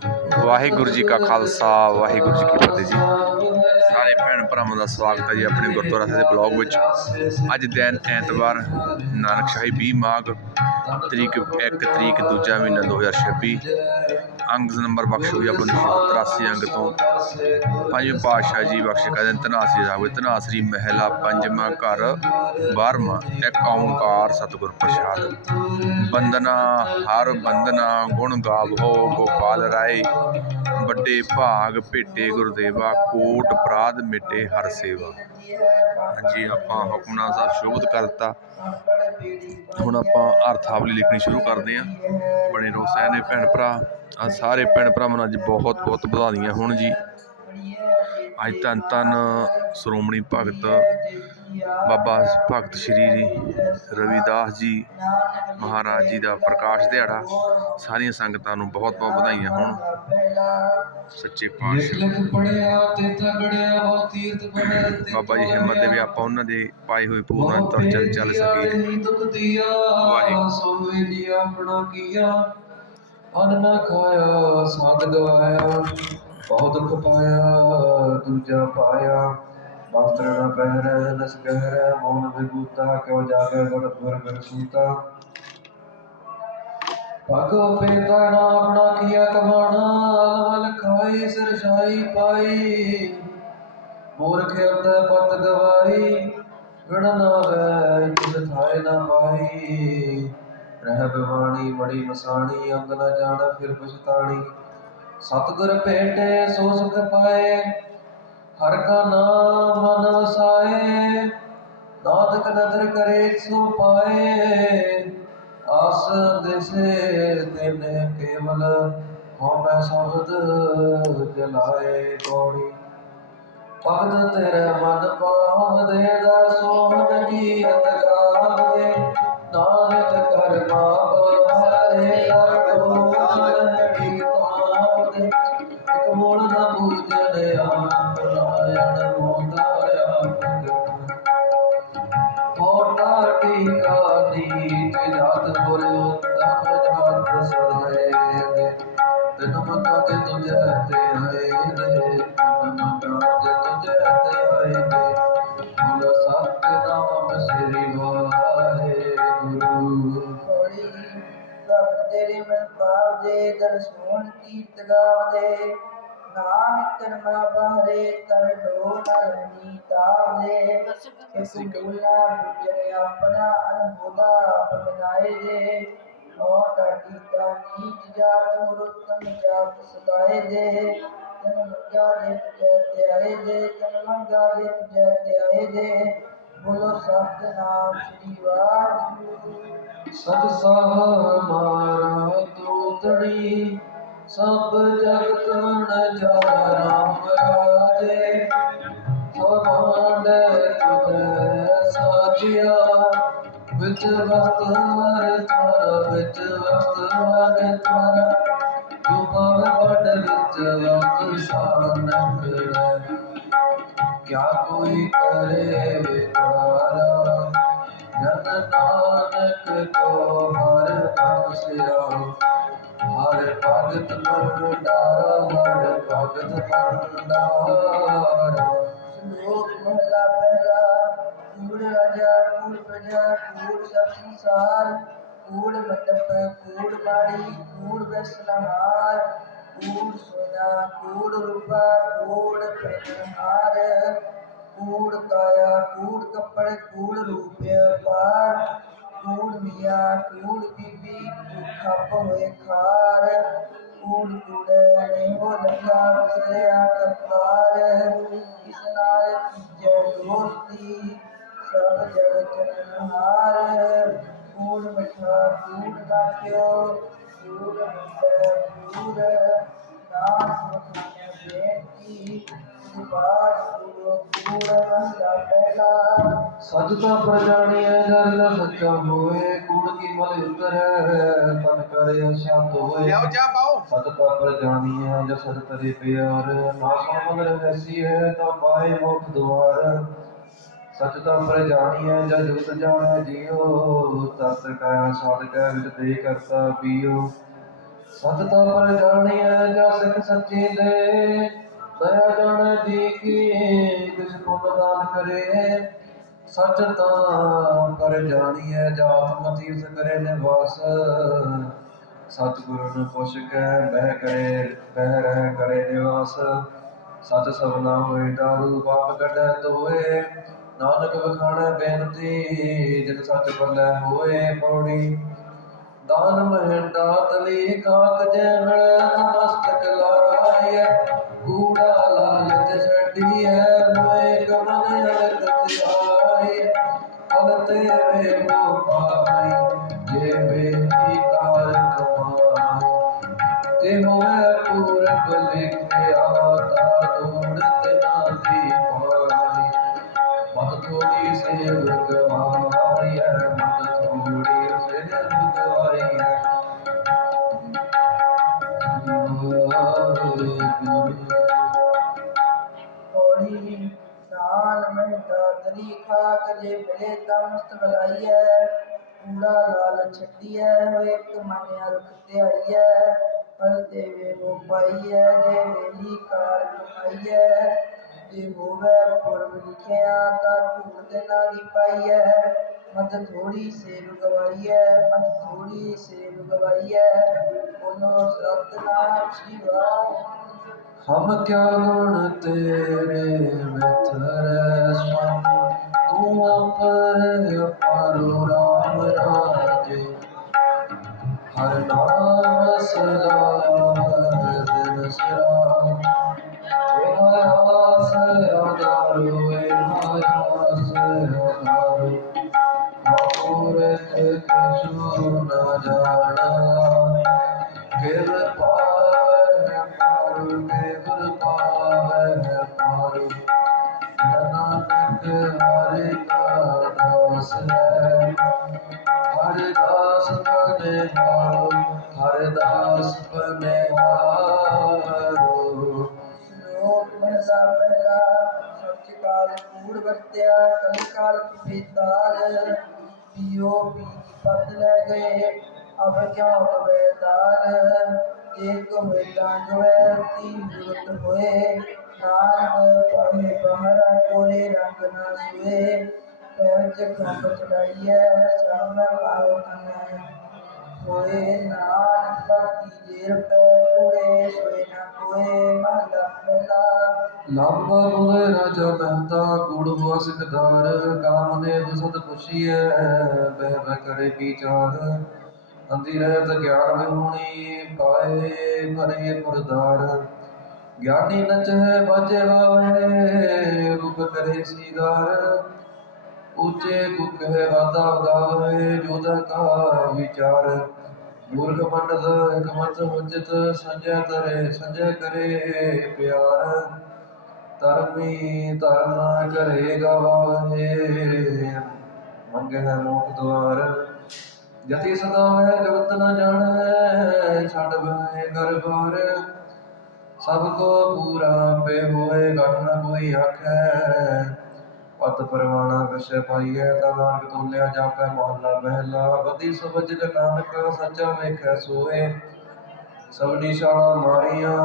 thank you Waheguru ji ਕਾ ਖਾਲਸਾ, ਵਾਹਿਗੁਰੂ ਜੀ ਕੀ ਫਤਿਹ ਜੀ। ਸਾਰੇ ਭੈਣ ਭਰਾਵਾਂ ਦਾ ਸਵਾਗਤ ਹੈ ਜੀ ਆਪਣੇ ਗੁਰਦੁਆਰਾ ਸਾਹਿਬ ਦੇ ਬਲੌਗ ਵਿੱਚ। ਅੱਜ ਦਿਨ ਐਤਵਾਰ, ਨਾਨਕ ਸ਼ਾਹੀ 20 ਮਾਘ, ਤਰੀਕ 1 ਤਰੀਕ ਦੂਜਾ ਮਹੀਨਾ 2026 ਅੰਗ ਨੰਬਰ ਬਖਸ਼ ਹੋਈ ਆਪਾਂ ਨੂੰ 83 ਅੰਗ ਤੋਂ। ਪੰਜਵੇਂ ਪਾਤਸ਼ਾਹ ਜੀ ਬਖਸ਼ ਕਰਦੇ ਧਨਾਸਰੀ ਸਾਹਿਬ ਧਨਾਸਰੀ ਮਹਿਲਾ, ਪੰਜਵਾਂ ਘਰ 12ਵਾਂ ਇੱਕ ਓੰਕਾਰ ਸਤਿਗੁਰ ਪ੍ਰਸਾਦ। ਬੰਦਨਾ ਹਰ ਬੰਦਨਾ ਗੁਣ ਗਾਵੋ ਗੋਪਾਲ ਰਾਏ। ਵੱਡੇ ਭਾਗ, ਭੇਟੇ ਗੁਰਦੇਵਾ, ਕੋਟ ਅਪਰਾਧ ਮਿਟੇ ਹਰ ਸੇਵਾ। ਹਾਂਜੀ, ਆਪਾਂ ਹੁਕਮਨਾਮਾ ਸਾਹਿਬ ਸ਼ੁਭਤ ਕਰਤਾ। ਹੁਣ ਆਪਾਂ ਅਰਥਾਵਲੀ ਲਿਖਣੀ ਸ਼ੁਰੂ ਕਰਦੇ ਆਂ ਬਣੇ ਰਹੋ ਸਹਿਨੇ ਭੈਣ ਭਰਾ। ਆ ਸਾਰੇ ਭੈਣ ਭਰਾਵਾਂ ਨੂੰ ਅੱਜ ਬਹੁਤ ਬਹੁਤ ਵਧਾਈਆਂ ਹੋਣ ਜੀ। ਅੱਜ ਧੰਨ ਧੰਨ ਸ਼੍ਰੋਮਣੀ ਭਗਤ ਬਾਬਾ ਭਗਤ ਸ਼੍ਰੀ ਰਵਿਦਾਸ ਜੀ ਮਹਾਰਾਜ ਜੀ ਦਾ ਪ੍ਰਕਾਸ਼ ਦਿਹਾੜਾ। ਸਾਰੀਆਂ ਸੰਗਤਾਂ ਨੂੰ ਬਹੁਤ ਬਹੁਤ ਵਧਾਈਆਂ ਹੋਣ। ਸੱਚੇ ਪਾਤਸ਼ਾਹ। ਬਾਬਾ ਜੀ ਹਿੰਮਤ ਦੇ ਵੀ ਆਪਾਂ ਉਹਨਾਂ ਦੇ ਪਾਏ ਹੋਏ ਪੂਰਨ ਤੁਰ ਚੱਲ ਚੱਲ ਸਕੀਏ। ਵਾਹਿਗੁਰੂ। ਅਨ ਨਾ ਖਾਇਆ ਸਾਧ ਗਵਾਇਆ ਬਹੁਤ ਦੁੱਖ ਪਾਇਆ, ਦੂਜਾ ਪਾਇਆ। ਵਸਤਰ ਨਾ ਪਹਿਰੈ ਨਸ ਗਹਿਰੈ ਮੌਨ ਵਿਭੂਤਾ, ਕਿਉ ਜਾਗੇ ਗੁਰ ਗੁਰ ਗੁਰ ਸੂਤਾ ਭਗੋ ਪੇਤਾ ਨਾ ਕੀਆ ਕਮਾਣਾ ਅਲਵਲ ਖਾਈ ਸਰਸ਼ਾਈ ਪਾਈ। ਮੂਰਖ ਅੰਦਰ ਪਤ ਗਵਾਈ, ਗਣ ਨਾ ਗੈ ਜਿਸ ਥਾਏ ਨਾ ਪਾਈ ਰਹਿ ਬਿਵਾਣੀ ਬੜੀ ਮਸਾਣੀ, ਅੰਗ ਨਾ ਜਾਣ, ਫਿਰ ਪਛਤਾਣੀ। ਸਤਿਗੁਰ ਭੇਟੇ, ਸੋ ਸੁਖ ਪਾਏ। ਹਰ ਕਾ ਨਾਮ ਮਨ ਵਸਾਏ, ਨਾਨਕ ਨਦਰ ਕਰੇ ਸੋ ਪਾਏ। ਆਸ ਦਿਸੇ ਦਿਨ ਕੇਵਲ ਹਉਮੈ ਸ਼ਬਦ ਜਲਾਏ ਕੌੜੀ। ਭਗਤ ਤੇਰੇ ਮਨ ਪਾਵ ਦੇ ਦਾ ਸੋਹਣ ਕੀ ਅਤਕਾਰੇ ਨਾਨਕ ਕਰਮਾ ਮੋਟਾ ਟੀਕਾ ਨੀਚ ਜਾਤ ਪੁਰ ਉਤਮ ਜਾਤ ਸਦਾਏ ਦੇ ਤਨ ਮਤਾ ਤੇ ਤੁਝੇ ਤੇ ਆਏ ਦੇ ਤਨ ਮਤਾ ਤੇ ਤੁਝੇ ਤੇ ਆਏ ਦੇ ਬੋਲ ਸਤ ਨਾਮ ਸ੍ਰੀ ਵਾਹਿਗੁਰੂ। ਹੋਲੀ ਸਭ ਤੇਰੇ ਮਨ ਪਾਵਦੇ ਦਰਸ਼ਨ ਕੀਰਤ ਗਾਵਦੇ ਨਾਨਕ ਕਰਮਾ ਬਾਹਰੇ ਕਰ ਡੋਲ ਰਣੀ ਤਾਵਦੇ ਇੱਕ ਬੁਲਾ ਬੁਝੇ ਆਪਣਾ ਅਨੁਭਵਾ ਬਨਾਏ ਦੇ ਔ ਕਾਟੀ ਕਾ ਨੀਚ ਜਾਤ ਮੁਰਤਮ ਜਾਤ ਸਦਾਏ ਦੇ ਤਨ ਮੰਗਾ ਦੇ ਤੁਜੈ ਤੇ ਆਏ ਦੇ ਤਨ ਮੰਗਾ ਦੇ ਤੁਜੈ ਤੇ ਆਏ ਦੇ ਬੋਲੋ ਸਤਿ ਨਾਮ ਸ੍ਰੀ ਵਾਹਿਗੁਰੂ। ਸਤ ਸਹਮਾਰਾ ਦੂਤੜੀ ਸਭ ਜਗਤ ਮਨ ਰਾਮ ਰਾਜੇ। ਸਮਾਂਡ ਤੁਧੈ ਸਾਜਿਆ ਵਿੱਚ ਵਸਤ ਹਰ ਤਾਰਾ ਵਿੱਚ ਵਸਤ ਹਰ ਤਾਰਾ ਜੋ ਭਾਵ ਪੜ ਵਿੱਚ ਵਸਤ ਸਾਨਕ ਰਹਿ ਕਿਆ ਕੋਈ ਕਰੇ ਵਿਚਾਰਾ। ਜਨ ਨਾਨਕ ਕੋ ਹਰ ਪਾਸਿਆ। ਹਰ ਭਗਤ ਭੰਡਾਰਾ ਹਰ ਭਗਤ ਭੰਡਾਰਾ। ਸ਼ਲੋਕ ਮਹਲਾ ਪਹਿਲਾ, ਕੂੜ ਰਾਜਾ, ਕੂੜ ਪ੍ਰਜਾ, ਕੂੜ ਸਭ ਸੰਸਾਰ। ਕੂੜ ਮੰਡਪ ਕੂੜ ਮਾੜੀ, ਕੂੜ ਬਸਨਹਾਰ ਕੂੜ ਸੋਨਾ, ਕੂੜ ਰੂਪਾ, ਕੂੜ ਪਹਿਨਹਾਰ ਕੂੜ ਕਾਇਆ, ਕੂੜ ਕੱਪੜ, ਕੂੜ ਰੂਪਿਆ ਪਾਰ ਕੂੜ ਮੀਆਂ, ਕੂੜ ਬੀਬੀ ਖੱਪ ਹੋਏ ਖਾਰ, ਕੂੜ ਕੂੜੇ ਨਹੀਂ ਹੋ ਲੱਗਾ ਵਿਸਰਿਆ ਕਰਤਾਰ। ਇਸ ਨਾਲ ਜੈ ਦੋਸਤੀ, ਸਭ ਜਗ ਚੰਨਹਾਰ ਕੂੜ ਮਿਠਾ ਕੂੜ ਨਾਕਿਓ ਕੂੜ ਮਿੱਠਾ ਕੂੜ। ਨਾਮ ਸੁਖਾਨੇ ਬੇਨਤੀ ਸਜਤਾ ਪ੍ਰਜਾਣੀਐ ਜਰ ਨ ਸੱਚਾ ਹੋਏ ਕੂੜ ਕੀ ਮਲ ਉਤਰੈ ਤਨ ਕਰੇ ਸ਼ਬਦ ਹੋਏ। ਲਿਆਓ ਚਾਹ ਪਾਓ। ਸਤਤਾ ਪ੍ਰਜਾਣੀਐ ਜਸਤ ਤਰੇ ਪਿਆਰ ਨਾ ਸੁਣ ਮਗਰ ਐਸੀ ਹੈ ਤਾਂ ਪਾਏ ਮੁਖ ਦੁਆਰ। ਸਚਤਾ ਪ੍ਰਜਾਣੀਐ ਜਦ ਜੁਗਤ ਜਾਣੈ ਜੀਉ ਤਤ ਕਾ ਸਾਧ ਕੈ ਵਿਚ ਦੇ ਕਰਤਾ ਪੀਓ ਸਤਤਾ ਪ੍ਰਜਾਣੀਐ ਜਸ ਨਾਨਕ ਸੱਚੇ ਦੇ ਦਇਆ ਜਾਣ ਜੀ ਕੀ ਕਿਸ ਪੁੰਨ ਦਾਨ ਕਰੇ, ਸੱਚ ਤਾਂ ਕਰ ਜਾਣੀਐ, ਜਾਤ ਮਤੀਸ ਕਰੇ ਨਿਵਾਸ। ਸਤਿਗੁਰੂ ਨੂੰ ਪੁੱਛ ਕੇ ਬਹਿ ਕਰੇ, ਬਹਿ ਰਹਿ ਕਰੇ ਨਿਵਾਸ। ਸਤ ਸਭਨਾ ਹੋਏ, ਦਾਰੂ ਪਾਪ ਕੱਢੈ ਤੋਏ। ਨਾਨਕ ਵਖਾਣੈ ਬੇਨਤੀ ਜਿਨ ਸੱਚ ਬੱਲੇ ਹੋਏ ਪੌੜੀ। ਦਾਨ ਮਹਿੰਦਾ ਤਲੀ ਕਾਕ ਜੈਵਲ ਨਮਸਤਕ ਲਾਇ ਕੂੜਾ ਲਾਲਚ ਛੱਡੀਐ ਹੋਏ ਕਮਨ ਅਲਕਤ ਆਏ। ਫਲ ਵੇ ਮੋ ਪਾਈ, ਜੇ ਬੇਹੀ ਕਾਰ ਕਮਾਈ। ਤੇ ਹੋਵੇ ਪੂਰਬ ਲਿਖਿਆ, ਤਾ ਦੂੜਤ ਨਾ ਦੀ ਪਾਈ। ਮਤ ਥੋੜੀ ਸੇ ਲਗਵਾਈ ਹੈ ਮਤ ਥੋੜੀ ਹੋੜੀ ਨਾਨ ਮਹਿਤਾ ਤਰੀ ਖਾਕ ਜੇ ਮਿਲੇ ਤਾਂ ਮਸਤ ਬਲਾਈਐ ਕੂੜਾ ਲਾਲ ਛੱਡੀਐ ਹੋਏ ਕਮਾਨਿਆ ਰੁਕਤੇ ਆਈਐ ਫਲ ਦੇਵੇ ਮੋ ਪਾਈਐ ਜੇ ਵੇਲੀ ਕਾਰ ਕਮਾਈਐ ਜੇ ਹੋਵੇ ਪੁਰਬ ਲਿਖਿਆ ਤਾਂ ਧੂੜ ਦੇ ਨਾਲੀ ਪਾਈਐ ਮਤ ਥੋੜੀ ਸੇਵ ਗਵਾਈਐ ਮਤ ਥੋੜੀ ਸੇਵ ਗਵਾਈਐ ਬੋਲੋ ਸਤਨਾਮ ਸ਼ਿਵਾਏ ਹਮ ਕਿਆ ਗੁਣ ਤੇਰੇ ਮਿਥਰੇ ਸੁਆਮੀ ਤੂੰ ਅਪਰ ਅਪਾਰੋ ਰਾਮ ਰਾਜੇ। ਹਰ ਨਾਮ ਸਦਾ ਦਿਨ ਸਰਾ। ਇਹ ਆਸ ਆਦਾਰੂ ਇਹ ਆਸ ਆਦਾਰੂ ਮੂਰਖ ਕਛੂ ਨਾ ਜਾਣਾ। ਕਿਰਪਾ ਦਾਸ ਹੈ ਦਾਸ ਬਨੇ ਹਾਰੋ ਹਰਿ ਦਾਸ ਬਨੇ ਹਾਰੋ ਲੋਕ ਮਹਿਲਾ ਪਹਿਲਾ, ਸੱਚ ਕਾਲ ਕੂੜ ਵਰਤਿਆ ਕਲ ਕਾਲ ਪੀਤਾਲ ਪੀਓ, ਪੀ ਪਤ ਲੈ ਗਏ, ਅਬ ਕਿਉ ਕਵੇ ਦਾਲ ਇੱਕ ਹੋਏ ਡਾਂਗ ਤੀਨ ਜੁਗਤ ਹੋਏ, ਨਾਨਕ ਪੜੇ ਬਹਰਾ ਕੋਲੇ ਰੰਗ ਨਾ ਸੁਏ। ਪੈਜ ਖੰਭ ਚੜਾਈਐ ਸ਼ਰਮ ਪਾਵ ਤਨੈ ਹੋਏ ਨਾਨਕ ਭਗਤੀ ਜੇਰ ਪੈ ਕੂੜੇ ਸੋਏ ਨਾ ਕੋਏ ਮਹਲਾ ਪਹਿਲਾ ਲੰਬ ਬੁਲੇ ਰਾਜਾ ਮਹਿਤਾ ਕੂੜ ਹੁਆ ਸਿਕਦਾਰ ਕਾਮ ਦੇ ਦੁਸਤ ਪੁਛੀਐ, ਬਹਿ ਬਹਿ ਕਰੇ ਵਿਚਾਰ। ਅੰਧੀ ਰਹਿਤ ਗਿਆਨ ਵਿਹੂਣੀ ਪਾਏ ਭਰੇ ਪੁਰਦਾਰ। ਗਿਆਨੀ ਨਚੈ ਬਾਜੇ ਗਾਵੇ ਰੂਪ ਕਰੇ ਸੀਦਾਰ ਉੱਚੇ ਕੁਕਹਿ ਵਾਦਾ ਵਦਾਵੇ ਜੋਦਾ ਕਾ ਵਿਚਾਰ। ਮੂਰਖ ਪੰਡਤ ਇਕ ਮਤ ਸੰਜੈ ਤਰੇ ਸੰਜੈ ਕਰੇ ਪਿਆਰ। ਧਰਮੀ ਧਰਮ ਕਰੇ ਗਵਾਹੇ ਹੈ ਮੋਖ ਦੁਆਰ। ਜਤੀ ਸਦਾ ਹੈ, ਜਗਤ ਨ ਜਾਣੈ, ਛੱਡ ਬਹਿ ਕਰ ਬਾਰ। ਸਭ ਕੋ ਪੂਰਾ ਪੇ ਹੋਏ, ਘਟ ਨ ਕੋਈ ਆਖੈ। ਪਤ ਪਰਵਾਣਾ ਵਿਸ਼ੇ ਪਾਈਐ ਤਾ ਨਾਨਕ ਤੋਲਿਆ ਜਾਪੈ ਮਹਲਾ ਪਹਿਲਾ ਬਦੀ ਸਬਜ ਨਾਨਕ ਸੱਚਾ ਵੇਖੈ ਸੋਏ। ਸਭਨੀ ਸ਼ਾਲਾ ਮਾਰੀਆਂ,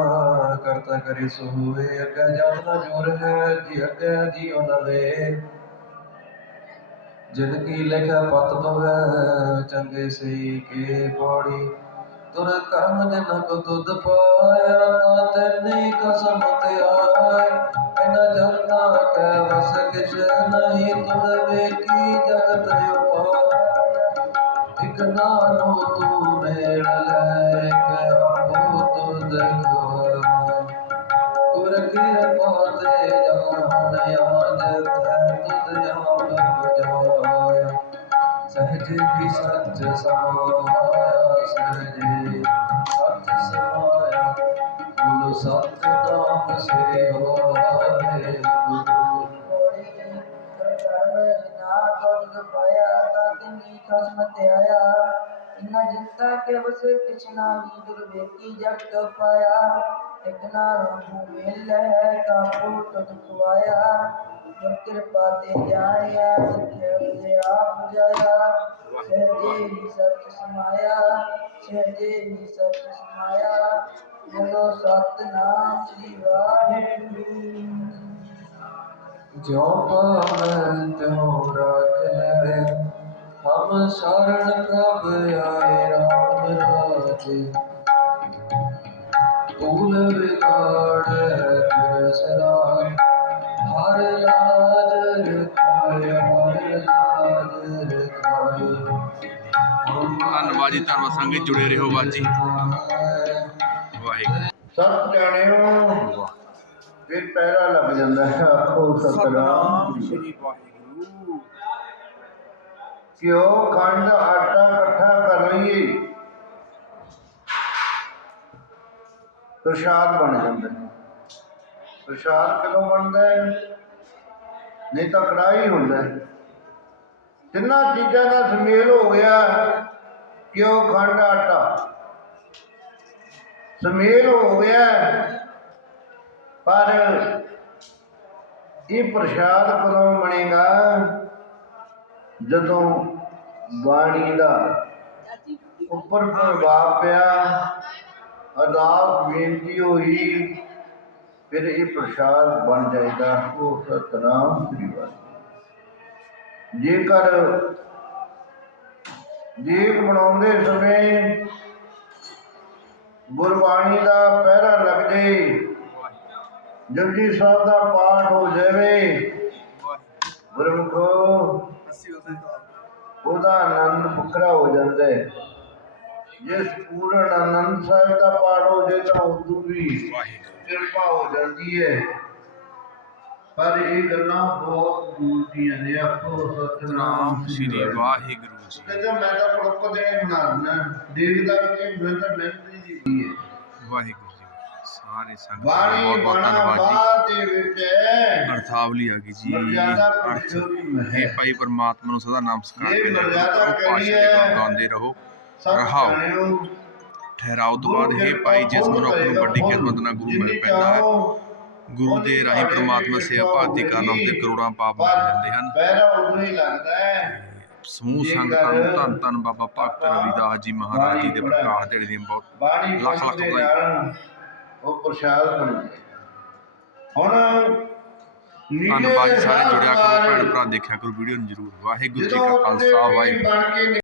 ਕਰਤਾ ਕਰੇ ਸੋ ਹੋਏ ਅੱਗੇ ਜਤ ਨ ਜੋਰ ਹੈ, ਜੀ ਅੱਗੇ ਜੀਉ ਨਵੇ ਜਿਨ ਕੀ ਲਿਖੈ ਪਤ ਪਵੈ, ਚੰਗੇ ਸਈ ਕੇ ਪੌੜੀ। ਤੁਰ ਕਰਮ ਜਨ ਤੁਧ ਪਾਇਆ ਤਾ ਤੈਨੇ ਕਸਮ ਤੇ ਆਏ। ਇਨ ਜਨਤਾ ਕੈ ਵਸ ਕਿਛ ਨਹੀਂ ਤੁਧ ਵੇਖੀ ਜਗਤ ਉਪਾਰ ਇਕ ਨਾਨੋ ਤੂੰ ਮੇੜ ਲੈ ਇਕ ਆਪੋ ਤੁਧ ਗੁਰ ਕਿਰਪਾ ਤੇ ਜਾਣ ਆਜ ਤੈ ਤੁਧ ਆਪ ਬੁਝਾਇਆ ਸਹਿਜ ਵੀ ਸੱਚ ਸਮਾਇਆ ਸਹਿਜੇ ਸੱਚ ਸਮਾਇਆ ਬੋਲੋ ਸਤ ਨਾਮ ਸੇ ਹੋਏ ਗੁਰੂ ਹੋੜੀ ਕਰਮ ਨਾ ਕੋਦ ਪਾਇਆ ਤਾਂ ਤਿਨੀ ਖਸਮ ਤੇ ਆਇਆ ਇਨਾ ਜਿੰਤਾ ਕੇ ਬਸ ਕਿਛ ਨਾ ਦੁਰ ਵੇਖੀ ਜਗਤ ਪਾਇਆ। ਇਕ ਨਾ ਰੰਗੂ ਮਿਲ ਹੈ ਕਾਪੂ ਤੁਧ ਖਵਾਇਆ। ਗੁਰ ਕਿਰਪਾ ਤੇ ਜਾਣਿਆ ਜਿਥੇ ਉਤੇ ਆਪ ਬੁਝਾਇਆ। ਸਹਜੇ ਹੀ ਸਚ ਸਮਾਇਆ ਸਹਜੇ ਹੀ ਸਚ ਸਮਾਇਆ। ਬੋਲੋ, ਸਤਨਾਮ ਸ੍ਰੀ ਵਾਹਿਗੁਰੂ। ਜੋ ਪਾਵਨ ਤਿਉ ਰਾਜ ਲੈ, ਹਮ ਸ਼ਰਨ ਪ੍ਰਭ ਆਏ ਰਾਮ ਰਾਜੇ। ਤੂਲ ਵਿਗਾੜ ਤਿਰਸਰਾ ਜੀ ਧੰਨਵਾਦ ਸੰਗੇ ਜੁੜੇ ਰਹੋ ਬਾਜੀ ਵਾਹਿਗੁਰੂ। ਸਭ ਜਾਣਿਓ ਫਿਰ ਪਹਿਰਾ ਲੱਗ ਜਾਂਦਾ ਹੈ ਆਖੋ ਸਤਨਾਮ। ਸ਼੍ਰੀ ਵਾਹਿਗੁਰੂ। ਕਿਉਂ ਖੰਡ ਆਟਾ ਇਕੱਠਾ ਕਰ ਲਈਏ। ਪ੍ਰਸ਼ਾਦ ਬਣ ਜਾਂਦਾ ਹੈ। ਪ੍ਰਸ਼ਾਦ ਕਦੋਂ ਬਣਦਾ ਹੈ? ਨਹੀਂ ਤਾਂ ਕੜਾਈ ਹੁੰਦਾ ਹੈ। ਤਿੰਨਾਂ ਚੀਜ਼ਾਂ ਦਾ ਸੁਮੇਲ ਹੋ ਗਿਆ ਕਿਉਂ ਖੰਡ ਆਟਾ? ਸੁਮੇਲ ਹੋ ਗਿਆ। ਪਰ ਇਹ ਪ੍ਰਸ਼ਾਦ ਕਦੋਂ ਬਣੇਗਾ? ਜਦੋਂ ਬਾਣੀ ਦਾ ਉੱਪਰ ਪ੍ਰਭਾਵ ਪਿਆ ਅਰਦਾਸ ਬੇਨਤੀ ਹੋਈ, ਫਿਰ ਇਹ ਪ੍ਰਸ਼ਾਦ ਬਣ ਜਾਏਗਾ। ਉਹ ਸਤਨਾਮ ਸ੍ਰੀ ਵਾਹਿਗੁਰੂ। ਜੇਕਰ ਜੀਵ ਬਣਾਉਂਦੇ ਸਮੇਂ ਗੁਰਬਾਣੀ ਦਾ ਪਹਿਰਾ ਲੱਗ ਜੇ ਜਪਜੀ ਸਾਹਿਬ ਦਾ ਪਾਠ ਹੋ ਜਾਵੇ। ਗੁਰਮੁਖੋ, ਉਹਦਾ ਆਨੰਦ ਬੁਕਰਾ ਹੋ ਜਾਂਦਾ ਹੈ। ਜਿਸ ਪੂਰਨ ਆਨੰਦ ਸਾਹਿਬ ਦਾ ਪਾਠ ਹੋ ਜੇ ਤਾਂ ਉਦੋਂ ਵੀ ਕਿਰਪਾ ਹੋ ਜਾਂਦੀ ਹੈ। ਪਰ ਇਹ ਗੱਲਾਂ ਬਹੁਤ ਦੂਰ ਦੀਆਂ ਨੇ ਆਖੋ ਸਤਨਾਮ ਨਾਮ ਸ਼੍ਰੀ ਵਾਹਿਗੁਰੂ ਜੀ। ਕਹਿੰਦਾ ਮੈਂ ਤਾਂ ਪ੍ਰੋਪ ਦੇ ਬਣਾ ਦਿੰਦਾ ਦੇਖਦਾ ਕਿ ਮੈਂ ਤਾਂ ਮਿਹਨਤ ਹੀ ਦੀ ਹੈ। ਵਾਹਿਗੁਰੂ ਜੀ ਸਾਰੇ ਸੰਗਤ ਦਾ ਬਹੁਤ ਬਹੁਤ ਧੰਨਵਾਦ ਜੀ। ਦੇ ਹੈ। ਅਰਥਾਵਲੀ ਆ ਗਈ ਜੀ। ਅਰਥ ਹੈ। ਭਾਈ ਪਰਮਾਤਮਾ ਨੂੰ ਸਦਾ ਨਾਮ ਸਕਾਰ ਇਹ ਕੇ ਮਰਜ਼ਾਦਾ ਕਿਹੜੀ ਹੈ? ਗਾਉਂਦੇ ਰਹੋ। ਰਹਾਓ। ਠਹਿਰਾਓ ਤੋਂ ਬਾਅਦ ਇਹ ਭਾਈ ਜਿਸ ਮਨੁੱਖ ਨੂੰ ਵੱਡੀ ਕਿਸਮਤ ਨਾਲ ਗੁਰੂ ਮਿਲ ਪੈਂਦਾ ਹੈ। ਗੁਰੂ ਦੇ ਰਾਹੀਂ ਪ੍ਰਮਾਤਮਾ ਸੇਵਾ ਭਾਰਤੀ ਕਰਨ ਉਸਦੇ ਕਰੋੜਾਂ ਪਾਪ ਮਿਲ ਜਾਂਦੇ ਹਨ ਪਹਿਰਾ ਉਦੋਂ ਹੀ ਲੱਗਦਾ ਹੈ ਸਮੂਹ ਸੰਗਤਾਂ ਨੂੰ ਧੰਨ ਧੰਨ ਬਾਬਾ ਭਗਤ ਰਵਿਦਾਸ ਜੀ ਮਹਾਰਾਜ ਜੀ ਦੇ ਪ੍ਰਕਾਸ਼ ਦਿਹਾੜੇ ਦੀਆਂ ਬਹੁਤ ਲੱਖ ਲੱਖ ਦੇ। ਨਾਲ ਉਹ ਪ੍ਰਸ਼ਾਦ ਬਣ ਹੁਣ ਨੀਲੇ ਧੰਨਵਾਦ ਸਾਰੇ ਦੇ ਜੁੜਿਆ ਕਰੋ ਭੈਣ ਭਰਾ ਦੇਖਿਆ ਕਰੋ ਵੀਡੀਓ ਨੂੰ ਜਰੂਰ ਵਾਹਿਗੁਰੂ ਜੀ ਕਾ ਖਾਲਸਾ ਵਾਹਿਗੁਰੂ